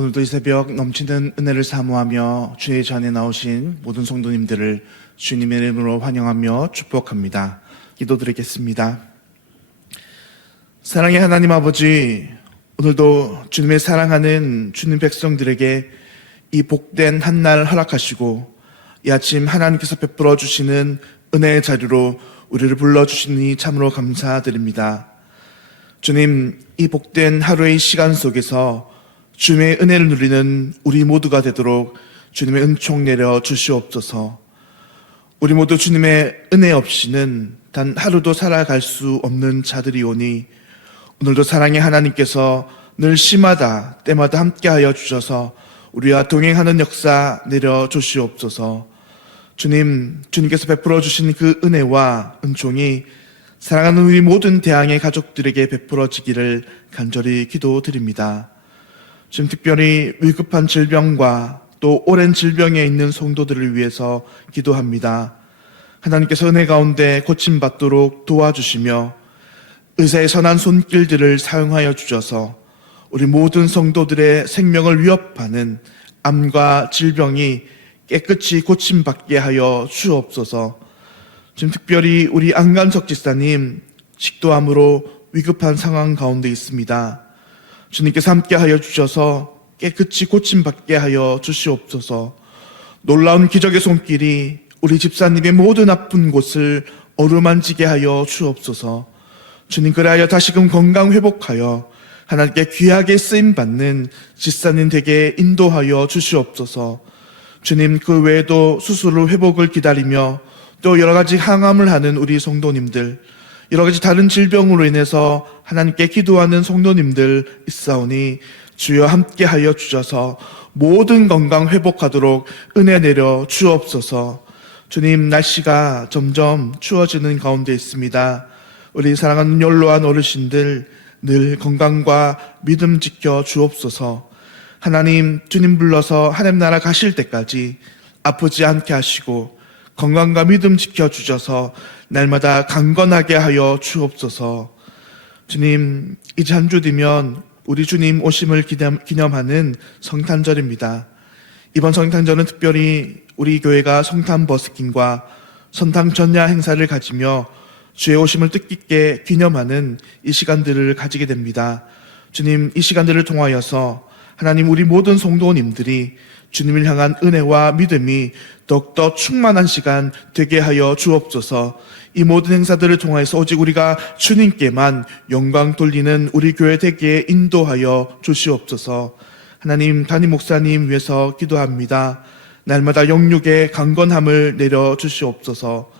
오늘도 이 새벽 넘치는 은혜를 사모하며 주의 전에 나오신 모든 성도님들을 주님의 이름으로 환영하며 축복합니다. 기도드리겠습니다. 사랑의 하나님 아버지, 오늘도 주님의 사랑하는 주님 백성들에게 이 복된 한날 허락하시고 이 아침 하나님께서 베풀어 주시는 은혜의 자리로 우리를 불러주시니 참으로 감사드립니다. 주님, 이 복된 하루의 시간 속에서 주님의 은혜를 누리는 우리 모두가 되도록 주님의 은총 내려 주시옵소서. 우리 모두 주님의 은혜 없이는 단 하루도 살아갈 수 없는 자들이오니 오늘도 사랑의 하나님께서 늘 시마다 때마다 함께하여 주셔서 우리와 동행하는 역사 내려 주시옵소서. 주님께서 베풀어 주신 그 은혜와 은총이 사랑하는 우리 모든 대항의 가족들에게 베풀어지기를 간절히 기도드립니다. 지금 특별히 위급한 질병과 또 오랜 질병에 있는 성도들을 위해서 기도합니다. 하나님께서 은혜 가운데 고침받도록 도와주시며 의사의 선한 손길들을 사용하여 주셔서 우리 모든 성도들의 생명을 위협하는 암과 질병이 깨끗이 고침받게 하여 주옵소서. 지금 특별히 우리 안간석 집사님 식도암으로 위급한 상황 가운데 있습니다. 주님께서 함께하여 주셔서 깨끗이 고침받게 하여 주시옵소서. 놀라운 기적의 손길이 우리 집사님의 모든 아픈 곳을 어루만지게 하여 주옵소서. 주님, 그리하여 다시금 건강 회복하여 하나님께 귀하게 쓰임받는 집사님 되게 인도하여 주시옵소서. 주님, 그 외에도 수술 후 회복을 기다리며 또 여러 가지 항암을 하는 우리 성도님들, 여러 가지 다른 질병으로 인해서 하나님께 기도하는 성도님들 있사오니 주여 함께하여 주셔서 모든 건강 회복하도록 은혜 내려 주옵소서. 주님, 날씨가 점점 추워지는 가운데 있습니다. 우리 사랑하는 연로한 어르신들 늘 건강과 믿음 지켜 주옵소서. 하나님, 주님 불러서 하나님 나라 가실 때까지 아프지 않게 하시고 건강과 믿음 지켜주셔서 날마다 강건하게 하여 주옵소서. 주님, 이제 한 주 뒤면 우리 주님 오심을 기념하는 성탄절입니다. 이번 성탄절은 특별히 우리 교회가 성탄 버스킹과 성탄 전야 행사를 가지며 주의 오심을 뜻깊게 기념하는 이 시간들을 가지게 됩니다. 주님, 이 시간들을 통하여서 하나님, 우리 모든 성도님들이 주님을 향한 은혜와 믿음이 더욱더 충만한 시간 되게 하여 주옵소서. 이 모든 행사들을 통해서 오직 우리가 주님께만 영광 돌리는 우리 교회 되게 인도하여 주시옵소서. 하나님, 담임 목사님 위해서 기도합니다. 날마다 영육의 강건함을 내려 주시옵소서.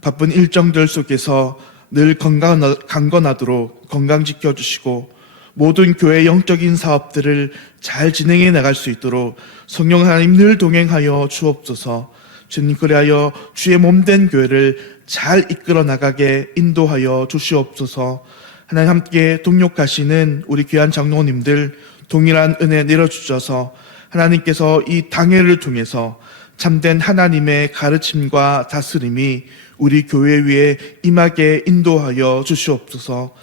바쁜 일정들 속에서 늘 강건하도록 건강 지켜주시고 모든 교회 영적인 사업들을 잘 진행해 나갈 수 있도록 성령 하나님 늘 동행하여 주옵소서. 주님, 그리하여 주의 몸된 교회를 잘 이끌어 나가게 인도하여 주시옵소서. 하나님, 함께 동역하시는 우리 귀한 장로님들 동일한 은혜 내려주셔서 하나님께서 이 당회를 통해서 참된 하나님의 가르침과 다스림이 우리 교회 위에 임하게 인도하여 주시옵소서.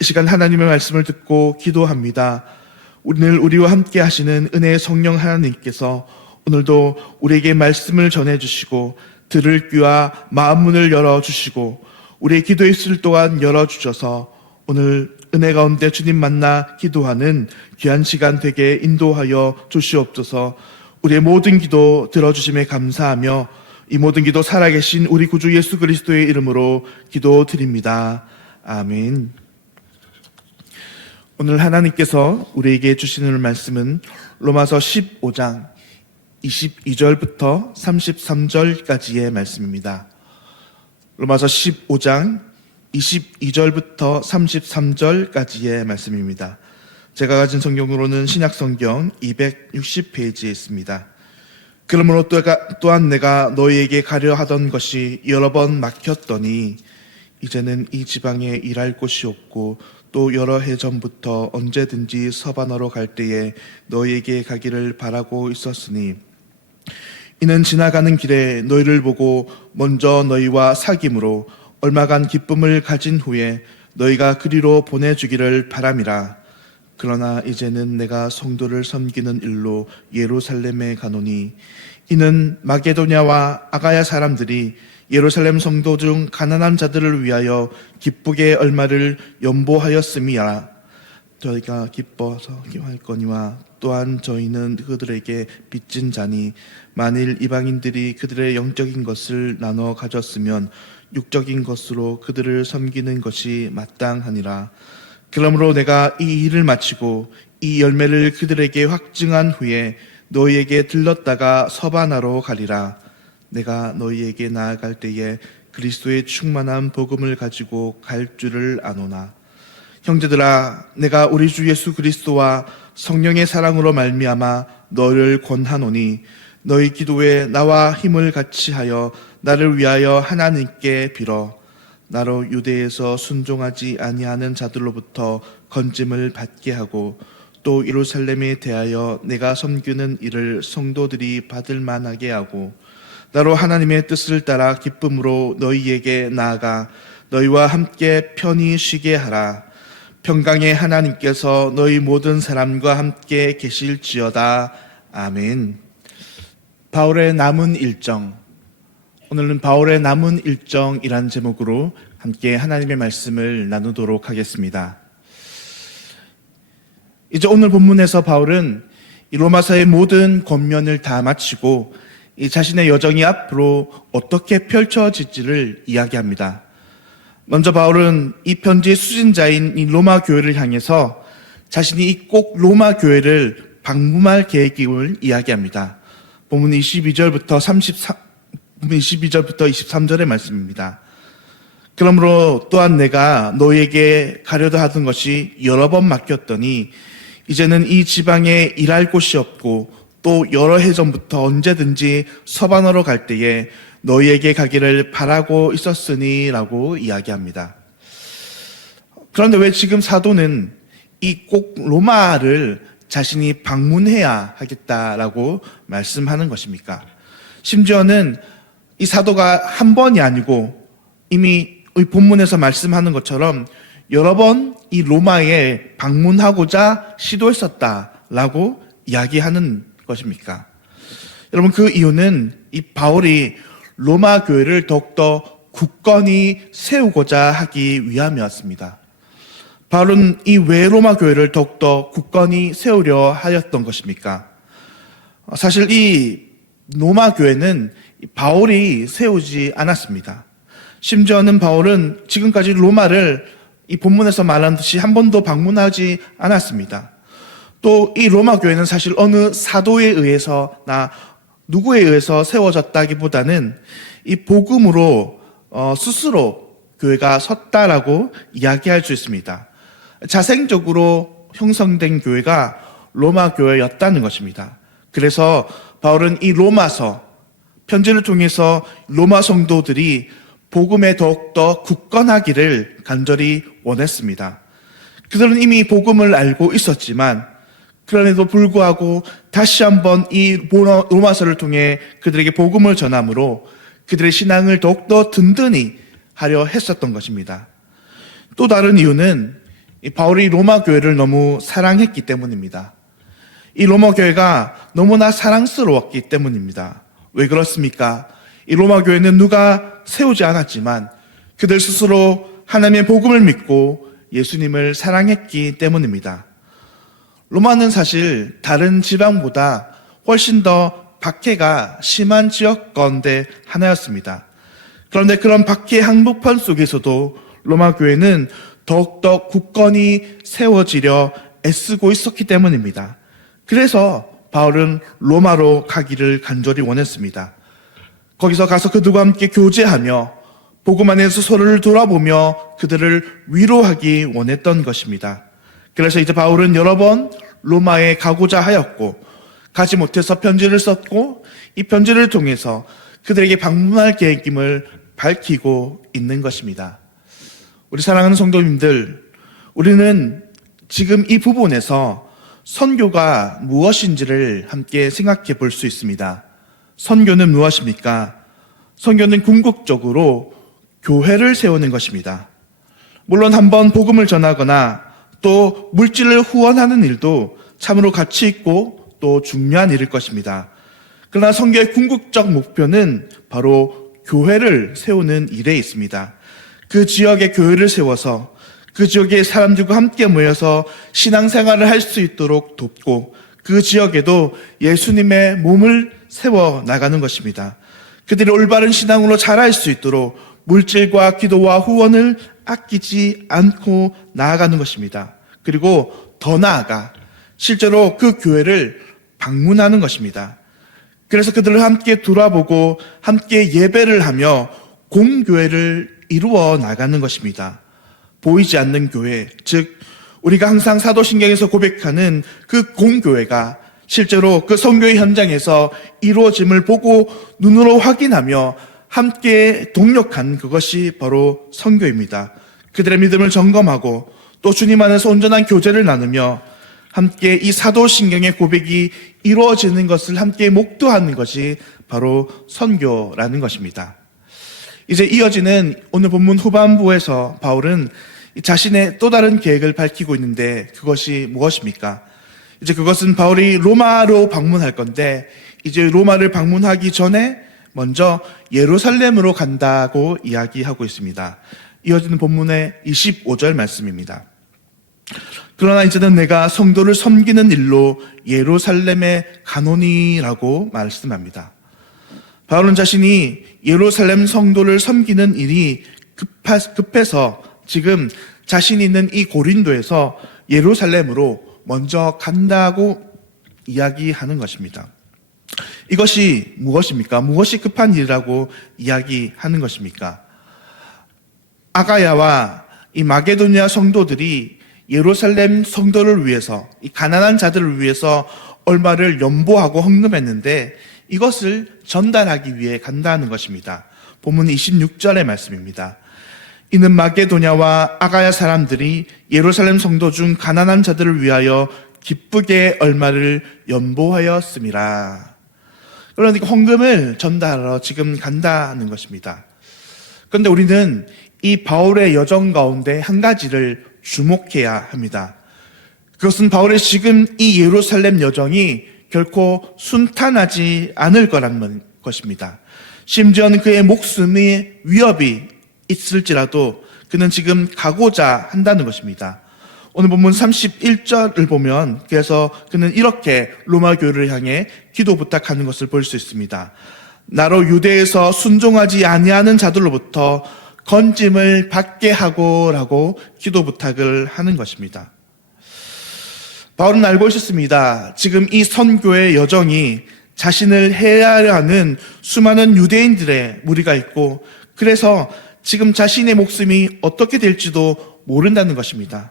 이 시간 하나님의 말씀을 듣고 기도합니다. 오늘 우리와 함께 하시는 은혜의 성령 하나님께서 오늘도 우리에게 말씀을 전해주시고 들을 귀와 마음 문을 열어주시고 우리의 기도의 입술 또한 열어주셔서 오늘 은혜 가운데 주님 만나 기도하는 귀한 시간 되게 인도하여 주시옵소서. 우리의 모든 기도 들어주심에 감사하며 이 모든 기도 살아계신 우리 구주 예수 그리스도의 이름으로 기도드립니다. 아멘. 오늘 하나님께서 우리에게 주시는 말씀은 로마서 15장 22절부터 33절까지의 말씀입니다. 로마서 15장 22절부터 33절까지의 말씀입니다. 제가 가진 성경으로는 신약성경 260페이지에 있습니다. 그러므로 또한 내가 너희에게 가려 하던 것이 여러 번 막혔더니 이제는 이 지방에 일할 곳이 없고 또 여러 해 전부터 언제든지 서반어로 갈 때에 너희에게 가기를 바라고 있었으니 이는 지나가는 길에 너희를 보고 먼저 너희와 사귐으로 얼마간 기쁨을 가진 후에 너희가 그리로 보내주기를 바람이라. 그러나 이제는 내가 성도를 섬기는 일로 예루살렘에 가노니 이는 마게도냐와 아가야 사람들이 예루살렘 성도 중 가난한 자들을 위하여 기쁘게 얼마를 연보하였음이라. 저희가 기뻐서 기뻐할거니와 또한 저희는 그들에게 빚진 자니 만일 이방인들이 그들의 영적인 것을 나눠 가졌으면 육적인 것으로 그들을 섬기는 것이 마땅하니라. 그러므로 내가 이 일을 마치고 이 열매를 그들에게 확증한 후에 너희에게 들렀다가 서바나로 가리라. 내가 너희에게 나아갈 때에 그리스도의 충만한 복음을 가지고 갈 줄을 아노나. 형제들아, 내가 우리 주 예수 그리스도와 성령의 사랑으로 말미암아 너를 권하노니 너희 기도에 나와 힘을 같이 하여 나를 위하여 하나님께 빌어. 나로 유대에서 순종하지 아니하는 자들로부터 건짐을 받게 하고 또 예루살렘에 대하여 내가 섬기는 일을 성도들이 받을 만하게 하고 나로 하나님의 뜻을 따라 기쁨으로 너희에게 나아가 너희와 함께 편히 쉬게 하라. 평강의 하나님께서 너희 모든 사람과 함께 계실지어다. 아멘. 바울의 남은 일정. 오늘은 바울의 남은 일정이라는 제목으로 함께 하나님의 말씀을 나누도록 하겠습니다. 이제 오늘 본문에서 바울은 이 로마서의 모든 권면을 다 마치고 이 자신의 여정이 앞으로 어떻게 펼쳐질지를 이야기합니다. 먼저 바울은 이 편지의 수신자인 이 로마 교회를 향해서 자신이 꼭 로마 교회를 방문할 계획을 이야기합니다. 본문 22절부터 23절의 말씀입니다. 그러므로 또한 내가 너에게 가려다 하던 것이 여러 번 맡겼더니 이제는 이 지방에 일할 곳이 없고 또 여러 해 전부터 언제든지 서바나로 갈 때에 너희에게 가기를 바라고 있었으니 라고 이야기합니다. 그런데 왜 지금 사도는 이 꼭 로마를 자신이 방문해야 하겠다라고 말씀하는 것입니까? 심지어는 이 사도가 한 번이 아니고 이미 이 본문에서 말씀하는 것처럼 여러 번 이 로마에 방문하고자 시도했었다라고 이야기하는 것입니까? 여러분, 그 이유는 이 바울이 로마 교회를 더욱더 굳건히 세우고자 하기 위함이었습니다. 바울은 이 왜 로마 교회를 더욱더 굳건히 세우려 하였던 것입니까? 사실 이 로마 교회는 바울이 세우지 않았습니다. 심지어는 바울은 지금까지 로마를 이 본문에서 말한 듯이 한 번도 방문하지 않았습니다. 또 이 로마 교회는 사실 어느 사도에 의해서나 누구에 의해서 세워졌다기보다는 이 복음으로 스스로 교회가 섰다라고 이야기할 수 있습니다. 자생적으로 형성된 교회가 로마 교회였다는 것입니다. 그래서 바울은 이 로마서 편지를 통해서 로마 성도들이 복음에 더욱더 굳건하기를 간절히 원했습니다. 그들은 이미 복음을 알고 있었지만 그럼에도 불구하고 다시 한번 이 로마서를 통해 그들에게 복음을 전함으로 그들의 신앙을 더욱더 든든히 하려 했었던 것입니다. 또 다른 이유는 바울이 로마 교회를 너무 사랑했기 때문입니다. 이 로마 교회가 너무나 사랑스러웠기 때문입니다. 왜 그렇습니까? 이 로마 교회는 누가 세우지 않았지만 그들 스스로 하나님의 복음을 믿고 예수님을 사랑했기 때문입니다. 로마는 사실 다른 지방보다 훨씬 더 박해가 심한 지역 가운데 하나였습니다. 그런데 그런 박해 항복판 속에서도 로마 교회는 더욱더 굳건히 세워지려 애쓰고 있었기 때문입니다. 그래서 바울은 로마로 가기를 간절히 원했습니다. 거기서 가서 그들과 함께 교제하며 복음 안에서 서로를 돌아보며 그들을 위로하기 원했던 것입니다. 그래서 이제 바울은 여러 번 로마에 가고자 하였고 가지 못해서 편지를 썼고 이 편지를 통해서 그들에게 방문할 계획임을 밝히고 있는 것입니다. 우리 사랑하는 성도님들, 우리는 지금 이 부분에서 선교가 무엇인지를 함께 생각해 볼 수 있습니다. 선교는 무엇입니까? 선교는 궁극적으로 교회를 세우는 것입니다. 물론 한번 복음을 전하거나 또 물질을 후원하는 일도 참으로 가치 있고 또 중요한 일일 것입니다. 그러나 선교의 궁극적 목표는 바로 교회를 세우는 일에 있습니다. 그 지역에 교회를 세워서 그 지역의 사람들과 함께 모여서 신앙생활을 할 수 있도록 돕고 그 지역에도 예수님의 몸을 세워 나가는 것입니다. 그들이 올바른 신앙으로 자랄 수 있도록 물질과 기도와 후원을 아끼지 않고 나아가는 것입니다. 그리고 더 나아가 실제로 그 교회를 방문하는 것입니다. 그래서 그들을 함께 돌아보고 함께 예배를 하며 공교회를 이루어 나가는 것입니다. 보이지 않는 교회, 즉 우리가 항상 사도신경에서 고백하는 그 공교회가 실제로 그 선교의 현장에서 이루어짐을 보고 눈으로 확인하며 함께 동력한 그것이 바로 선교입니다. 그들의 믿음을 점검하고 또 주님 안에서 온전한 교제를 나누며 함께 이 사도신경의 고백이 이루어지는 것을 함께 목도하는 것이 바로 선교라는 것입니다. 이제 이어지는 오늘 본문 후반부에서 바울은 자신의 또 다른 계획을 밝히고 있는데 그것이 무엇입니까? 이제 그것은 바울이 로마로 방문할 건데 이제 로마를 방문하기 전에 먼저 예루살렘으로 간다고 이야기하고 있습니다. 이어지는 본문의 25절 말씀입니다. 그러나 이제는 내가 성도를 섬기는 일로 예루살렘에 가노니라고 말씀합니다. 바울은 자신이 예루살렘 성도를 섬기는 일이 급해서 지금 자신이 있는 이 고린도에서 예루살렘으로 먼저 간다고 이야기하는 것입니다. 이것이 무엇입니까? 무엇이 급한 일이라고 이야기하는 것입니까? 아가야와 이 마게도니아 성도들이 예루살렘 성도를 위해서, 이 가난한 자들을 위해서 얼마를 연보하고 헌금했는데 이것을 전달하기 위해 간다는 것입니다. 본문 26절의 말씀입니다. 이는 마게도냐와 아가야 사람들이 예루살렘 성도 중 가난한 자들을 위하여 기쁘게 얼마를 연보하였음이라. 그러니까 헌금을 전달하러 지금 간다는 것입니다. 그런데 우리는 이 바울의 여정 가운데 한 가지를 주목해야 합니다. 그것은 바울의 지금 이 예루살렘 여정이 결코 순탄하지 않을 거라는 것입니다. 심지어는 그의 목숨의 위협이 있을지라도 그는 지금 가고자 한다는 것입니다. 오늘 본문 31절을 보면 그래서 그는 이렇게 로마 교회를 향해 기도 부탁하는 것을 볼 수 있습니다. 나로 유대에서 순종하지 아니하는 자들로부터 건짐을 받게 하고라고 기도 부탁을 하는 것입니다. 바울은 알고 있었습니다. 지금 이 선교의 여정이 자신을 해하려 하는 수많은 유대인들의 무리가 있고 그래서 지금 자신의 목숨이 어떻게 될지도 모른다는 것입니다.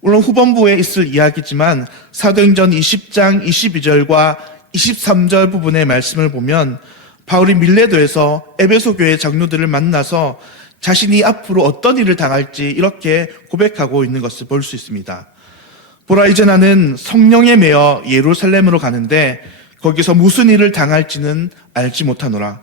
물론 후반부에 있을 이야기지만 사도행전 20장 22절과 23절 부분의 말씀을 보면 바울이 밀레도에서 에베소 교회 장로들을 만나서 자신이 앞으로 어떤 일을 당할지 이렇게 고백하고 있는 것을 볼 수 있습니다. 보라, 이제 나는 성령에 매여 예루살렘으로 가는데 거기서 무슨 일을 당할지는 알지 못하노라.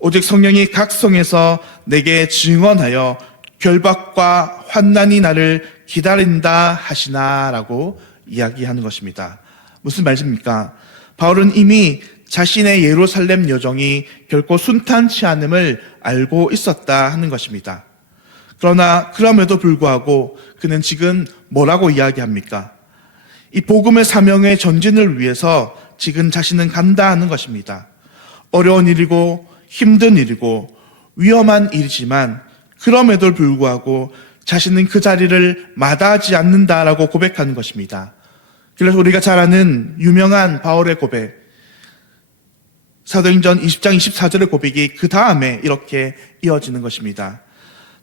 오직 성령이 각 성에서 내게 증언하여 결박과 환난이 나를 기다린다 하시나라고 이야기하는 것입니다. 무슨 말씀입니까? 바울은 이미 자신의 예루살렘 여정이 결코 순탄치 않음을 알고 있었다 하는 것입니다. 그러나 그럼에도 불구하고 그는 지금 뭐라고 이야기합니까? 이 복음의 사명의 전진을 위해서 지금 자신은 간다 하는 것입니다. 어려운 일이고 힘든 일이고 위험한 일이지만 그럼에도 불구하고 자신은 그 자리를 마다하지 않는다라고 고백하는 것입니다. 그래서 우리가 잘 아는 유명한 바울의 고백, 사도행전 20장 24절의 고백이 그 다음에 이렇게 이어지는 것입니다.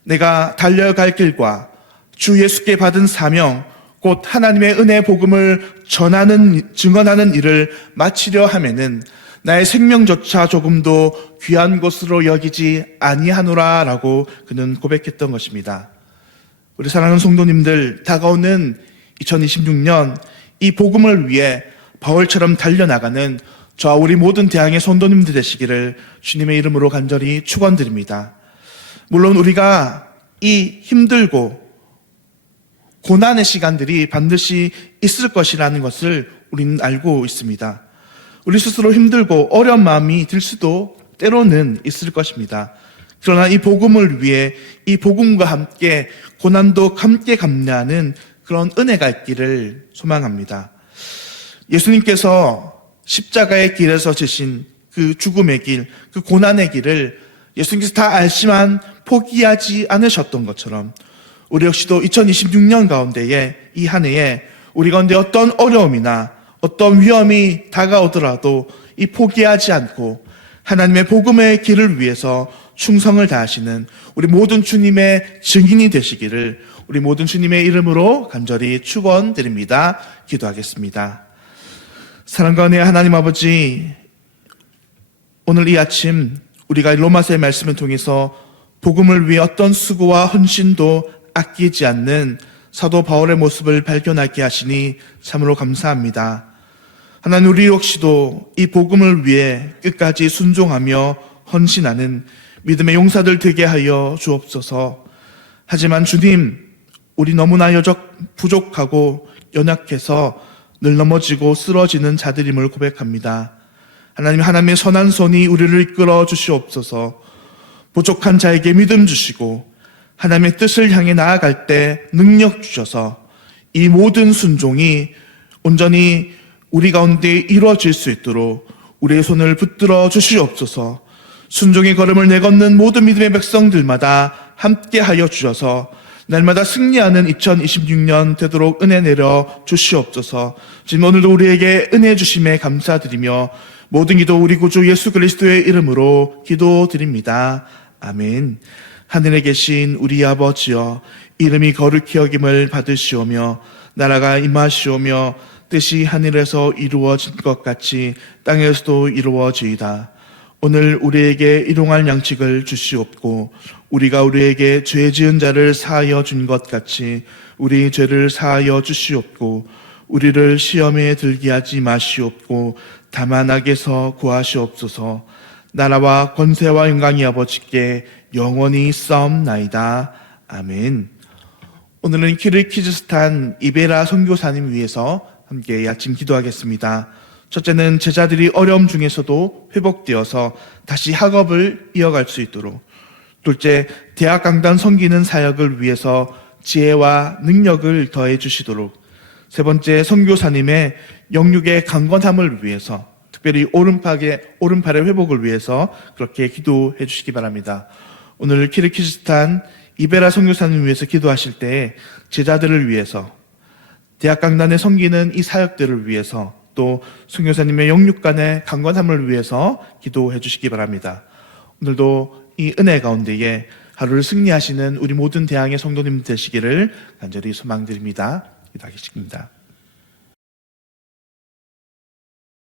내가 달려갈 길과 주 예수께 받은 사명 곧 하나님의 은혜의 복음을 증언하는 일을 마치려 하면은 나의 생명조차 조금도 귀한 것으로 여기지 아니하노라라고 그는 고백했던 것입니다. 우리 사랑하는 성도님들, 다가오는 2026년 이 복음을 위해 바울처럼 달려나가는 저와 우리 모든 대항의 성도님들 되시기를 주님의 이름으로 간절히 축원드립니다. 물론 우리가 이 힘들고 고난의 시간들이 반드시 있을 것이라는 것을 우리는 알고 있습니다. 우리 스스로 힘들고 어려운 마음이 들 수도 때로는 있을 것입니다. 그러나 이 복음을 위해 이 복음과 함께 고난도 함께 감내하는 그런 은혜가 있기를 소망합니다. 예수님께서 십자가의 길에서 지신 그 죽음의 길, 그 고난의 길을 예수님께서 다 알지만 포기하지 않으셨던 것처럼 우리 역시도 2026년 가운데에 이 한 해에 우리 가운데 어떤 어려움이나 어떤 위험이 다가오더라도 이 포기하지 않고 하나님의 복음의 길을 위해서 충성을 다하시는 우리 모든 주님의 증인이 되시기를 우리 모든 주님의 이름으로 간절히 축원드립니다. 기도하겠습니다. 사랑과 은혜의 하나님 아버지, 오늘 이 아침 우리가 로마서의 말씀을 통해서 복음을 위해 어떤 수고와 헌신도 아끼지 않는 사도 바울의 모습을 발견하게 하시니 참으로 감사합니다. 하나님, 우리 역시도 이 복음을 위해 끝까지 순종하며 헌신하는 믿음의 용사들 되게 하여 주옵소서. 하지만 주님, 우리 너무나 부족하고 연약해서 늘 넘어지고 쓰러지는 자들임을 고백합니다. 하나님의 선한 손이 우리를 이끌어 주시옵소서. 부족한 자에게 믿음 주시고 하나님의 뜻을 향해 나아갈 때 능력 주셔서 이 모든 순종이 온전히 우리 가운데 이루어질 수 있도록 우리의 손을 붙들어 주시옵소서. 순종의 걸음을 내걷는 모든 믿음의 백성들마다 함께 하여 주셔서 날마다 승리하는 2026년 되도록 은혜 내려 주시옵소서. 지금 오늘도 우리에게 은혜 주심에 감사드리며 모든 기도 우리 구주 예수 그리스도의 이름으로 기도드립니다. 아멘. 하늘에 계신 우리 아버지여, 이름이 거룩히 여김을 받으시오며 나라가 임하시오며 뜻이 하늘에서 이루어진 것 같이 땅에서도 이루어지이다. 오늘 우리에게 일용할 양식을 주시옵고 우리가 우리에게 죄 지은 자를 사하여 준 것 같이 우리 죄를 사하여 주시옵고 우리를 시험에 들게 하지 마시옵고 다만 악에서 구하시옵소서. 나라와 권세와 영광이 아버지께 영원히 있사옵나이다. 아멘. 오늘은 키르기즈스탄 이베라 선교사님 위해서 함께 아침 기도하겠습니다. 첫째는 제자들이 어려움 중에서도 회복되어서 다시 학업을 이어갈 수 있도록, 둘째, 대학 강단 섬기는 사역을 위해서 지혜와 능력을 더해 주시도록, 세 번째, 선교사님의 영육의 강건함을 위해서, 특별히 오른팔의 회복을 위해서 그렇게 기도해 주시기 바랍니다. 오늘 키르기즈스탄 이베라 선교사님 위해서 기도하실 때 제자들을 위해서, 대학 강단에 섬기는 이 사역들을 위해서, 또 선교사님의 영육간의 강건함을 위해서 기도해 주시기 바랍니다. 오늘도 이 은혜 가운데에 하루를 승리하시는 우리 모든 대항의 성도님 되시기를 간절히 소망드립니다. 기도하겠습니다.